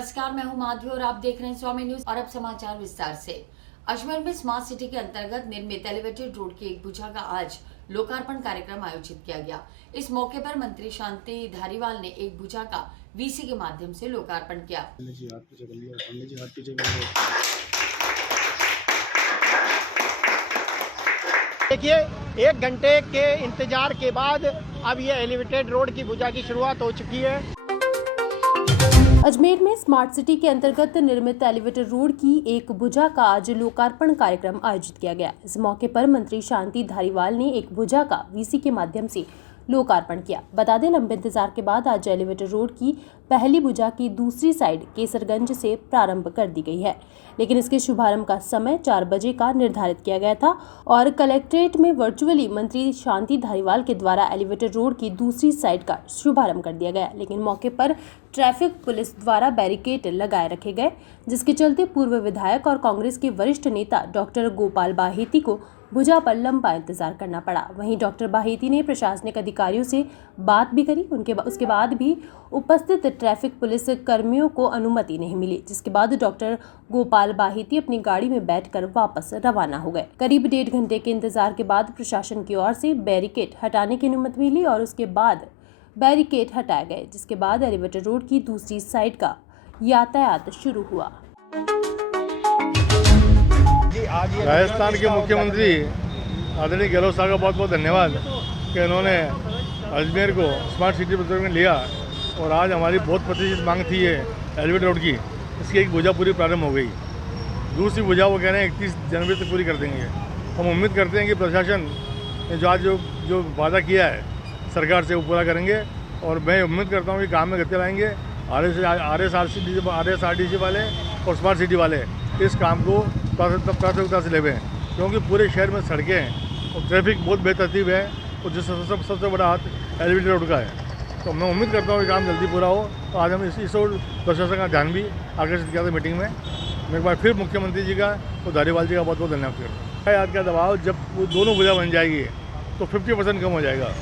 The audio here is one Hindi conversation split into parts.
नमस्कार, मैं हूं माधवी और आप देख रहे हैं स्वामी न्यूज। और अब समाचार विस्तार से। अजमेर में स्मार्ट सिटी के अंतर्गत निर्मित एलिवेटेड रोड की एक भुजा का आज लोकार्पण कार्यक्रम आयोजित किया गया। इस मौके पर मंत्री शांति धारीवाल ने एक भुजा का वीसी के माध्यम से लोकार्पण किया। देखिए, 1 घंटे के इंतजार के बाद अब ये एलिवेटेड रोड की भुजा की शुरुआत हो चुकी है। अजमेर में स्मार्ट सिटी के अंतर्गत निर्मित एलिवेटेड रोड की एक भुजा का आज लोकार्पण कार्यक्रम आयोजित किया गया। इस मौके पर मंत्री शांति धारीवाल ने एक भुजा का वीसी के माध्यम से लोकार्पण किया। बता दें, लंबे इंतजार के बाद आज एलिवेटेड रोड की पहली भुजा की दूसरी साइड केसरगंज से प्रारंभ कर दी गई है, लेकिन इसके शुभारंभ का समय 4 बजे का निर्धारित किया गया था और कलेक्ट्रेट में वर्चुअली मंत्री शांति धारीवाल के द्वारा एलिवेटेड रोड की दूसरी साइड का शुभारंभ कर दिया गया। लेकिन मौके पर ट्रैफिक पुलिस द्वारा बैरिकेड लगाए रखे गए, जिसके चलते पूर्व विधायक और कांग्रेस के वरिष्ठ नेता डॉक्टर गोपाल बाहेती को भुजा पर लंबा इंतजार करना पड़ा। वहीं डॉक्टर बाहेती ने प्रशासनिक अधिकारियों से बात भी करी। उसके बाद भी उपस्थित ट्रैफिक पुलिस कर्मियों को अनुमति नहीं मिली, जिसके बाद डॉक्टर गोपाल बाहेती अपनी गाड़ी में बैठकर वापस रवाना हो गए। करीब 1.5 घंटे के इंतजार के बाद प्रशासन की ओर से बैरिकेड हटाने की अनुमति मिली और उसके बाद बैरिकेड हटाए गए, जिसके बाद एलिवेटेड रोड की दूसरी साइड का यातायात शुरू हुआ। राजस्थान के मुख्यमंत्री आदरणीय गहलोत साहब का बहुत बहुत धन्यवाद कि उन्होंने अजमेर को स्मार्ट सिटी प्रोजेक्ट में लिया और आज हमारी बहुत प्रतिष्ठित मांग थी ये एलिवेटेड रोड की, इसकी एक भुजा पूरी प्रारंभ हो गई। दूसरी भुजा वो कह रहे हैं 31 जनवरी तक पूरी कर देंगे। हम उम्मीद करते हैं कि प्रशासन ने जो वादा किया है सरकार से वो पूरा करेंगे और मैं उम्मीद करता हूँ कि काम में गति लाएंगे। RSRTC वाले और स्मार्ट सिटी वाले इस काम को प्राथमिकता से लेवे, क्योंकि पूरे शहर में सड़कें हैं और ट्रैफिक बहुत बेतरतीब है और जिससे सबसे बड़ा हाथ एलिवेटेड रोड का है। तो मैं उम्मीद करता हूँ कि काम जल्दी पूरा हो। तो आज हम इस ओर प्रशासन का ध्यान भी आकर्षित किया था मीटिंग में। मैं एक बार फिर मुख्यमंत्री जी का और धारीवाल जी का बहुत बहुत धन्यवाद करता हूँ। याद का दबाव जब वो दोनों भुजा बन जाएगी तो 50% कम हो जाएगा।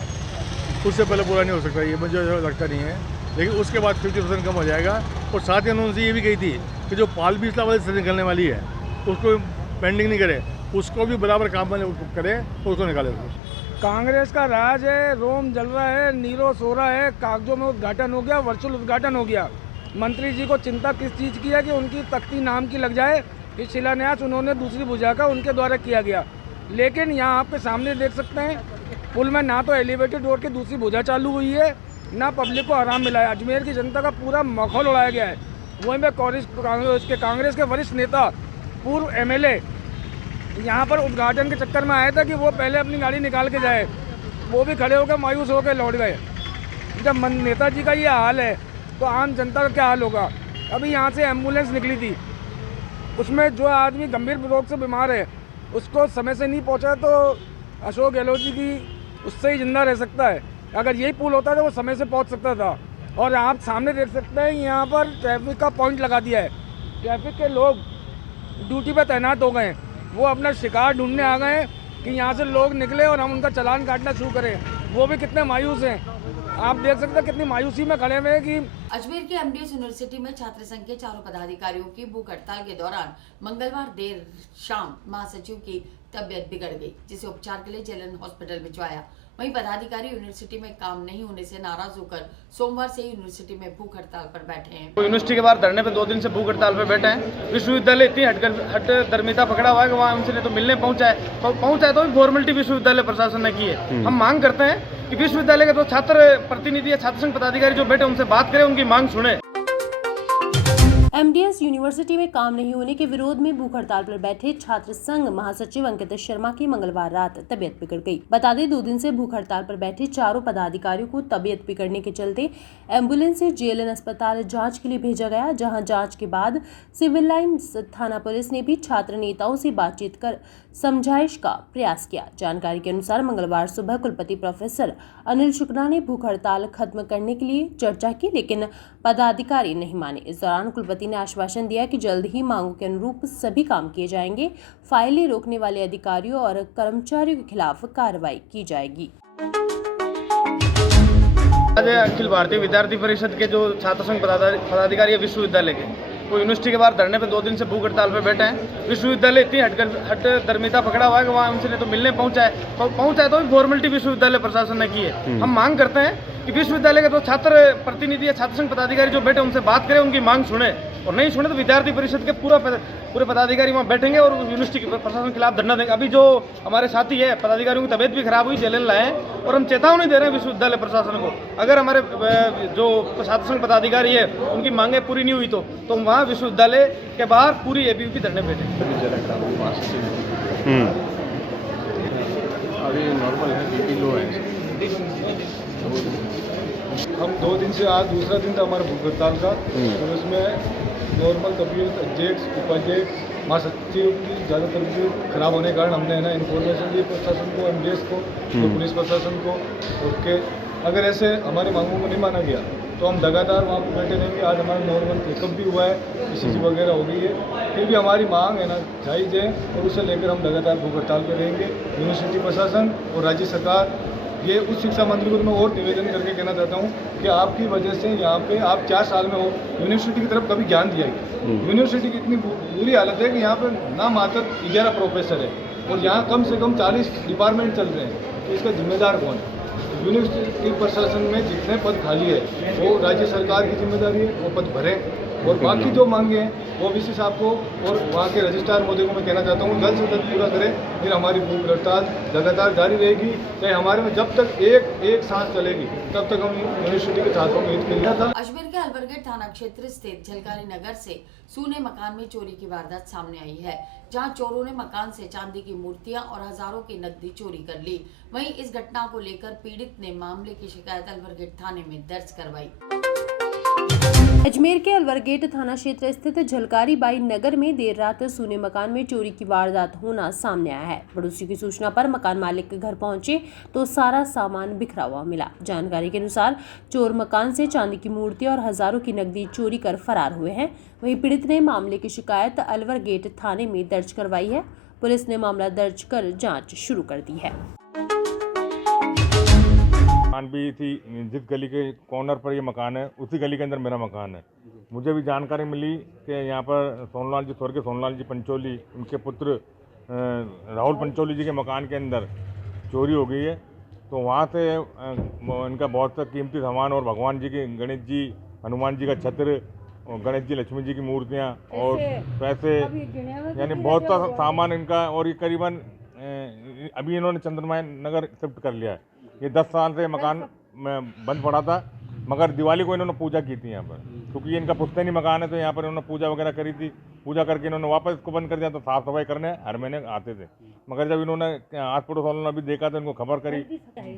उससे पहले पूरा नहीं हो सकता, ये मुझे लगता नहीं है, लेकिन उसके बाद 50% कम हो जाएगा। और साथ ही उन्होंने ये भी कही थी कि जो पाल बीसला वाले से निकलने वाली है उसको पेंडिंग नहीं करे, उसको भी बराबर काम में करे तो उसको निकाले। कांग्रेस का राज है, रोम जल रहा है, नीरो सो रहा है, कागजों में उद्घाटन हो गया, वर्चुअल उद्घाटन हो गया। मंत्री जी को चिंता किस चीज़ की है कि उनकी तख्ती नाम की लग जाए। कि शिलान्यास उन्होंने दूसरी भुजा का उनके द्वारा किया गया, लेकिन यहाँ आपके सामने देख सकते हैं पुल में ना तो एलिवेटेड रोड की दूसरी भुजा चालू हुई है, ना पब्लिक को आराम मिला है। अजमेर की जनता का पूरा माहौल उड़ाया गया है। वहीं में कांग्रेस के वरिष्ठ नेता पूर्व MLA यहाँ पर उद्घाटन के चक्कर में आया था कि वो पहले अपनी गाड़ी निकाल के जाए, वो भी खड़े होकर मायूस होकर लौट गए। जब नेताजी का ये हाल है तो आम जनता का क्या हाल होगा। अभी यहाँ से एम्बुलेंस निकली थी, उसमें जो आदमी गंभीर रोग से बीमार है उसको समय से नहीं पहुँचा तो अशोक गहलोत जी की उससे ही जिंदा रह सकता है। अगर यही पुल होता तो वो समय से पहुँच सकता था। और आप सामने देख सकते हैं यहाँ पर ट्रैफिक का पॉइंट लगा दिया है। ट्रैफिक के लोग ड्यूटी पर तैनात हो गए हैं, वो अपना शिकार ढूंढने आ गए हैं कि यहाँ से लोग निकले और हम उनका चालान काटना शुरू करें। वो भी कितने मायूस हैं, आप देख सकते हैं कितनी मायूसी में खड़े हुए हैं। कि अजमेर के MDS यूनिवर्सिटी में छात्र संघ के 4 पदाधिकारियों की भूख हड़ताल के दौरान मंगलवार देर शाम महासचिव की तबियत बिगड़ गई, जिसे उपचार के लिए जेएलएन हॉस्पिटल भिजवाया। वहीं पदाधिकारी यूनिवर्सिटी में काम नहीं होने से नाराज होकर सोमवार से यूनिवर्सिटी में भूख हड़ताल पर बैठे हैं। यूनिवर्सिटी के बाहर धरने पे 2 दिन से भूख हड़ताल पर बैठे हैं। विश्वविद्यालय इतनी हठधर्मिता पकड़ा हुआ है कि वहाँ हमसे तो मिलने पहुँचा है तो भी फॉर्मेलिटी विश्वविद्यालय प्रशासन ने की है। हम मांग करते हैं कि विश्वविद्यालय के जो छात्र प्रतिनिधि या छात्र संघ पदाधिकारी जो बैठे उनसे बात करें, उनकी मांग सुने। MDS यूनिवर्सिटी में काम नहीं होने के विरोध में भूख हड़ताल पर बैठे छात्र संघ महासचिव अंकित शर्मा की मंगलवार रात तबियत बिगड़ गई। बता दें, 2 दिन से भूख हड़ताल पर बैठे 4 पदाधिकारियों को तबियत बिगड़ने के चलते एम्बुलेंस से जेएलएन अस्पताल जांच के लिए भेजा गया, जहां जांच के बाद सिविल लाइन्स थाना पुलिस ने भी छात्र नेताओं से बातचीत कर समझाइश का प्रयास किया। जानकारी के अनुसार मंगलवार सुबह कुलपति प्रोफेसर अनिल शुक्ला ने भूख हड़ताल खत्म करने के लिए चर्चा की, लेकिन पदाधिकारी नहीं माने। इस दौरान कुलपति ने आश्वासन दिया कि जल्द ही मांगों के अनुरूप सभी काम किए जाएंगे। फाइलें रोकने वाले अधिकारियों और कर्मचारियों के खिलाफ कार्रवाई की जाएगी। आज अखिल भारतीय विद्यार्थी परिषद के जो छात्र संघ पदाधिकारी है विश्वविद्यालय के, वो यूनिवर्सिटी के बाहर धरने पे 2 दिन से भूख हड़ताल पे बैठे हैं। विश्वविद्यालय इतनी हट दरमिता पकड़ा हुआ है कि वहाँ उनसे नहीं तो मिलने पहुँचा है तो भी फॉर्मेलिटी विश्वविद्यालय प्रशासन ने की है। हम मांग करते हैं कि विश्वविद्यालय के जो छात्र प्रतिनिधि या छात्र संघ पदाधिकारी जो बैठे उनसे बात करें, उनकी मांग सुने, और नहीं सुने तो विद्यार्थी परिषद के पूरे पदाधिकारी वहाँ बैठेंगे और यूनिवर्सिटी के प्रशासन के खिलाफ धरना देंगे। अभी जो हमारे साथी है पदाधिकारियों की तबीयत भी खराब हुई, जेल लाए हैं, और हम चेतावनी दे रहे हैं विश्वविद्यालय प्रशासन को, अगर हमारे जो छात्र संघ पदाधिकारी है उनकी मांगें पूरी नहीं हुई तो हम वहाँ विश्वविद्यालय के बाहर पूरी एबीयू की धरने बैठे। अभी नॉर्मल है, बीपी लो है। हम 2 दिन से आज दूसरा दिन था हमारा भूख हड़ताल का, और उसमें नॉर्मल तबीयत अध्यक्ष, उपाध्यक्ष, महासचिव की ज़्यादातर तबीयत खराब होने के कारण हमने ना इन्फॉर्मेशन दी प्रशासन को, एमडीएस को, पुलिस प्रशासन को, और अगर ऐसे हमारी मांगों को नहीं माना गया तो हम लगातार वहाँ पर बैठे रहेंगे। आज हमारा नॉर्मल चेकअप भी हुआ है, ईसीजी वगैरह हो गई है, फिर भी हमारी मांग है ना जायज़ है, और उसे लेकर हम लगातार भूख हड़ताल पर रहेंगे। यूनिवर्सिटी प्रशासन और राज्य सरकार, ये उच्च शिक्षा मंत्री को मैं और निवेदन करके कहना चाहता हूँ कि आपकी वजह से यहाँ पे आप 4 साल में हो, यूनिवर्सिटी की तरफ कभी ज्ञान दिया गया। यूनिवर्सिटी की इतनी बुरी हालत है कि यहाँ पर ना मात्र 11 प्रोफेसर है और यहाँ कम से कम 40 डिपार्टमेंट चल रहे हैं, तो इसका जिम्मेदार कौन है? यूनिवर्सिटी प्रशासन में जितने पद खाली है वो राज्य सरकार की जिम्मेदारी है, वो पद भरें, और बाकी जो मांगे हैं वो वीसी साहब को और वहाँ के रजिस्ट्रार महोदय को मैं कहना चाहता हूँ जल्द से जल्द पूरा करें। फिर हमारी भूख हड़ताल लगातार जारी रहेगी, चाहे हमारे में जब तक एक सांस चलेगी तब तक हम यूनिवर्सिटी के छात्रों के हित के लिए था। अजमेर के अलवरगेट थाना क्षेत्र स्थित झलकारी नगर से सूने मकान में चोरी की वारदात सामने आई है, जहां चोरों ने मकान से चांदी की मूर्तियां और हजारों की नकदी चोरी कर ली। वहीं इस घटना को लेकर पीड़ित ने मामले की शिकायत अलवरगेट थाने में दर्ज करवाई। अजमेर के अलवरगेट थाना क्षेत्र स्थित झलकारी बाई नगर में देर रात सूने मकान में चोरी की वारदात होना सामने आया है। पड़ोसी की सूचना पर मकान मालिक के घर पहुंचे तो सारा सामान बिखरा हुआ मिला। जानकारी के अनुसार चोर मकान से चांदी की मूर्ति और हजारों की नकदी चोरी कर फरार हुए हैं। वहीं पीड़ित ने मामले की शिकायत अलवरगेट थाने में दर्ज करवाई है। पुलिस ने मामला दर्ज कर जाँच शुरू कर दी है। मकान भी थी, जिस गली के कॉर्नर पर ये मकान है उसी गली के अंदर मेरा मकान है। मुझे भी जानकारी मिली कि यहाँ पर सोनलाल जी, स्वर्गीय सोनलाल जी पंचोली, उनके पुत्र राहुल पंचोली जी के मकान के अंदर चोरी हो गई है। तो वहाँ से इनका बहुत सा कीमती सामान और भगवान जी के, गणेश जी, हनुमान जी का छत्र, गणेश जी, लक्ष्मी जी की मूर्तियाँ और पैसे, यानी बहुत सा सामान इनका, और ये करीबन अभी इन्होंने चंद्रमा नगर शिफ्ट कर लिया है। ये 10 साल से मकान में बंद पड़ा था, मगर दिवाली को इन्होंने पूजा की थी यहाँ पर, क्योंकि ये इनका पुश्तैनी मकान है, तो यहाँ पर इन्होंने पूजा वगैरह करी थी। पूजा करके इन्होंने वापस इसको बंद कर दिया। तो साफ़ सफाई करने हर महीने आते थे, मगर जब इन्होंने आस पड़ोस वालों ने अभी देखा तो इनको खबर करी,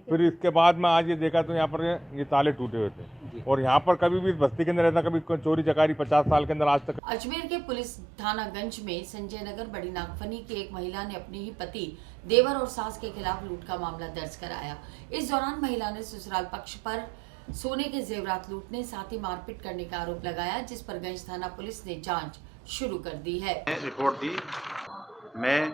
फिर इसके बाद में आज ये देखा तो यहाँ पर ये ताले टूटे हुए थे। और यहाँ पर कभी भी इस बस्ती के अंदर ऐसा कभी चोरी चकारी 50 साल के अंदर आज तक। अजमेर के पुलिस थाना गंज में संजय नगर बड़ी नागफनी की एक महिला ने अपने ही पति, देवर और सास के खिलाफ लूट का मामला दर्ज कराया। इस दौरान महिला ने ससुराल पक्ष पर सोने के जेवरात लूटने, साथ ही मारपीट करने का आरोप लगाया, जिस पर गंज थाना पुलिस ने जांच शुरू कर दी है। रिपोर्ट दी, मैं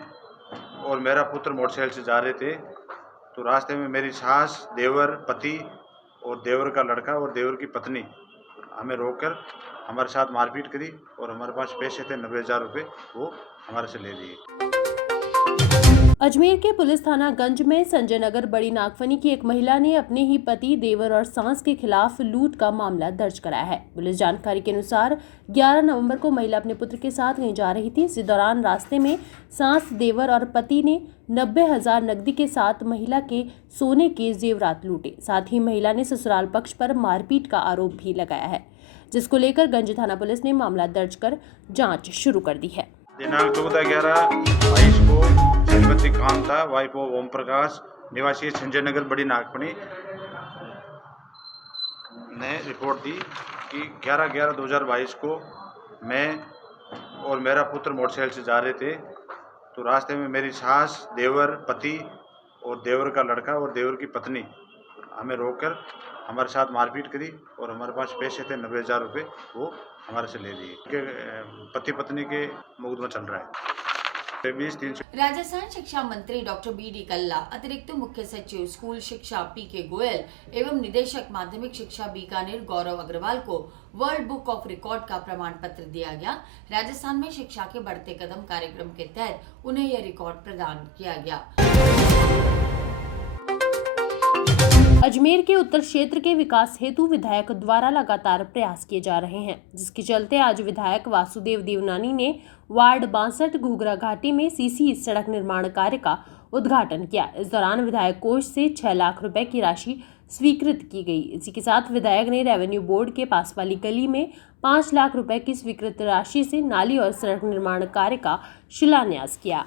और मेरा पुत्र मोटरसाइकिल से जा रहे थे, तो रास्ते में मेरी सास, देवर, पति और देवर का लड़का और देवर की पत्नी हमें रोककर हमारे साथ मारपीट करी, और हमारे पास पैसे थे 90,000 रुपये, वो हमारे से ले लिए। अजमेर के पुलिस थाना गंज में संजय नगर बड़ी नागफनी की एक महिला ने अपने ही पति, देवर और सास के खिलाफ लूट का मामला दर्ज कराया है। पुलिस जानकारी के अनुसार 11 नवंबर को महिला अपने पुत्र के साथ कहीं जा रही थी। इसी दौरान रास्ते में सास, देवर और पति ने 90,000 नकदी के साथ महिला के सोने के जेवरात लूटे। साथ ही महिला ने ससुराल पक्ष पर मारपीट का आरोप भी लगाया है, जिसको लेकर गंज थाना पुलिस ने मामला दर्ज कर जाँच शुरू कर दी है। दिनांक 14/11/22 को श्रीमती कांता, वाइफ ऑफ ओम प्रकाश, निवासी संजय नगर बड़ी नागफनी ने रिपोर्ट दी कि 11/11/2022 को मैं और मेरा पुत्र मोटरसाइकिल से जा रहे थे, तो रास्ते में मेरी सास, देवर, पति और देवर का लड़का और देवर की पत्नी हमें रोककर हमारे साथ मारपीट करी, और हमारे पास पैसे थे 90,000 रुपये, वो हमारे से ले लिए। पति पत्नी के मुकदमा चल रहा है। 20-300। राजस्थान शिक्षा मंत्री डॉक्टर बी.डी. कल्ला, अतिरिक्त मुख्य सचिव स्कूल शिक्षा पी.के. गोयल एवं निदेशक माध्यमिक शिक्षा बीकानेर गौरव अग्रवाल को वर्ल्ड बुक ऑफ रिकॉर्ड का प्रमाण पत्र दिया गया। राजस्थान में शिक्षा के बढ़ते कदम कार्यक्रम के तहत उन्हें यह रिकॉर्ड प्रदान किया गया। अजमेर के उत्तर क्षेत्र के विकास हेतु विधायक द्वारा लगातार प्रयास किए जा रहे हैं, जिसके चलते आज विधायक वासुदेव देवनानी ने वार्ड 62 घूघरा घाटी में सीसी सड़क निर्माण कार्य का उद्घाटन किया। इस दौरान विधायक कोष से 6 लाख रुपए की राशि स्वीकृत की गई। इसी के साथ विधायक ने रेवेन्यू बोर्ड के पास वाली गली में 5 लाख रुपए की स्वीकृत राशि से नाली और सड़क निर्माण कार्य का शिलान्यास किया।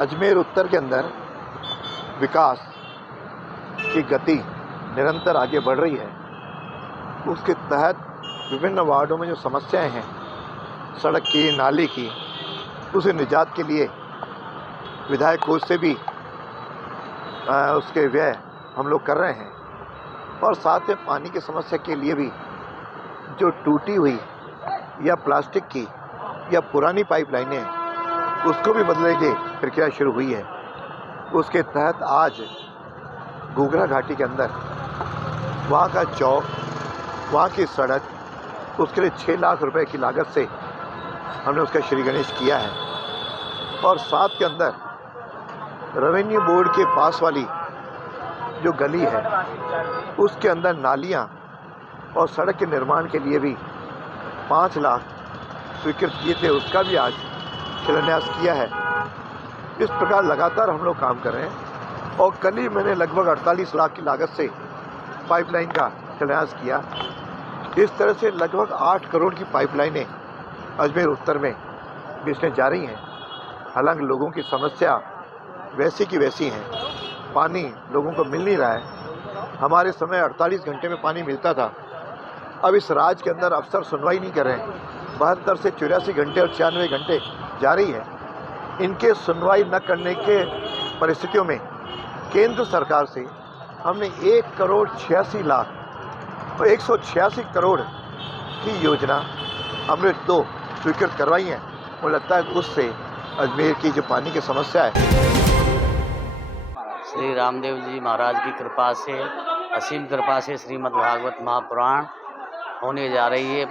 अजमेर उत्तर के अंदर विकास की गति निरंतर आगे बढ़ रही है। उसके तहत विभिन्न वार्डों में जो समस्याएं हैं सड़क की, नाली की, उसे निजात के लिए विधायक कोष से भी उसके व्यय हम लोग कर रहे हैं और साथ में पानी की समस्या के लिए भी जो टूटी हुई या प्लास्टिक की या पुरानी पाइपलाइनें उसको भी बदलने की प्रक्रिया शुरू हुई है। उसके तहत आज घूघरा घाटी के अंदर वहाँ का चौक, वहाँ की सड़क, उसके लिए 6 लाख रुपए की लागत से हमने उसका श्री गणेश किया है और साथ के अंदर रेवेन्यू बोर्ड के पास वाली जो गली है उसके अंदर नालियाँ और सड़क के निर्माण के लिए भी 5 लाख स्वीकृत किए थे, उसका भी आज शिलान्यास किया है। इस प्रकार लगातार हम लोग काम कर रहे हैं और कल ही मैंने लगभग 48 लाख की लागत से पाइपलाइन का शिलान्यास किया। इस तरह से लगभग 8 करोड़ की पाइपलाइनें अजमेर उत्तर में बिछने जा रही हैं। हालांकि लोगों की समस्या वैसी की वैसी हैं, पानी लोगों को मिल नहीं रहा है। हमारे समय 48 घंटे में पानी मिलता था, अब इस राज्य के अंदर अफसर सुनवाई नहीं कर रहे हैं। 72 से 84 घंटे और 96 घंटे जा रही है। इनके सुनवाई न करने के परिस्थितियों में केंद्र सरकार से हमने 1 करोड़ 86 लाख और 186 करोड़ की योजना हमने 2 स्वीकृत करवाई हैं। मुझे लगता है उससे अजमेर की जो पानी की समस्या है, श्री रामदेव जी महाराज की कृपा से, असीम कृपा से श्रीमद् भागवत महापुराण होने जा रही है।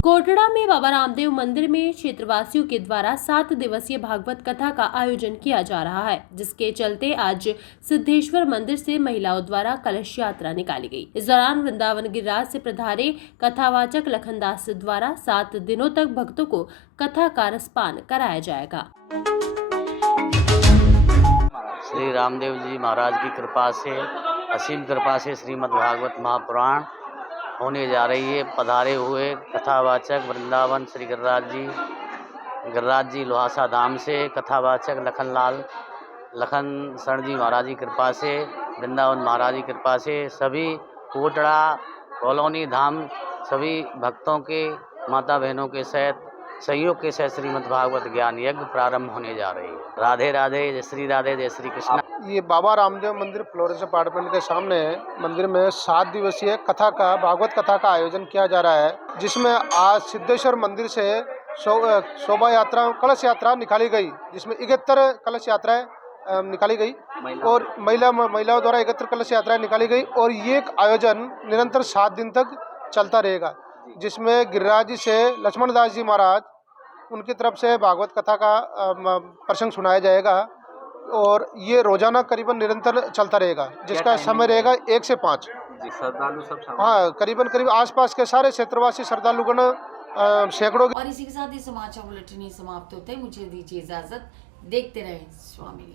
कोटड़ा में बाबा रामदेव मंदिर में क्षेत्रवासियों के द्वारा 7 दिवसीय भागवत कथा का आयोजन किया जा रहा है, जिसके चलते आज सिद्धेश्वर मंदिर से महिलाओं द्वारा कलश यात्रा निकाली गई। इस दौरान वृंदावन गिरिराज से प्रधारे कथावाचक लखनदास द्वारा 7 दिनों तक भक्तों को कथा का रसपान कराया जाएगा। श्री रामदेव जी महाराज की कृपा से, असीम कृपा से श्रीमद् भागवत महापुराण होने जा रही है। पधारे हुए कथावाचक वृंदावन श्री गिरिराज जी लोहासा धाम से कथावाचक लखन शरण जी महाराज की कृपा से, वृंदावन महाराज की कृपा से सभी कोटड़ा कॉलोनी धाम सभी भक्तों के, माता बहनों के सहित सहयोग के साथ श्रीमद् भागवत ज्ञान यज्ञ प्रारंभ होने जा रही है। राधे राधे, जय श्री राधे, जय श्री कृष्ण। ये बाबा रामदेव मंदिर फ्लोरेंस अपार्टमेंट के सामने मंदिर में 7 दिवसीय कथा का, भागवत कथा का आयोजन किया जा रहा है, जिसमें आज सिद्धेश्वर मंदिर से शोभा यात्रा, कलश यात्रा निकाली गई, जिसमें 71 कलश यात्राएं निकाली गई और महिलाओं द्वारा 71 कलश यात्राएं निकाली गई और ये आयोजन निरंतर 7 दिन तक चलता रहेगा, जिसमें गिरिराज जी से लक्ष्मण दास जी महाराज उनकी तरफ से भागवत कथा का प्रसंग सुनाया जाएगा और ये रोजाना करीबन निरंतर चलता रहेगा, जिसका समय रहेगा 1 से 5। श्रद्धालु सब, हाँ, करीबन आसपास के सारे क्षेत्रवासी श्रद्धालुगण सैकड़ों। और इसी के साथ ही समाचार बुलेटिन ही समाप्त होते हैं। मुझे दीजिए इजाजत, देखते रहें स्वामी।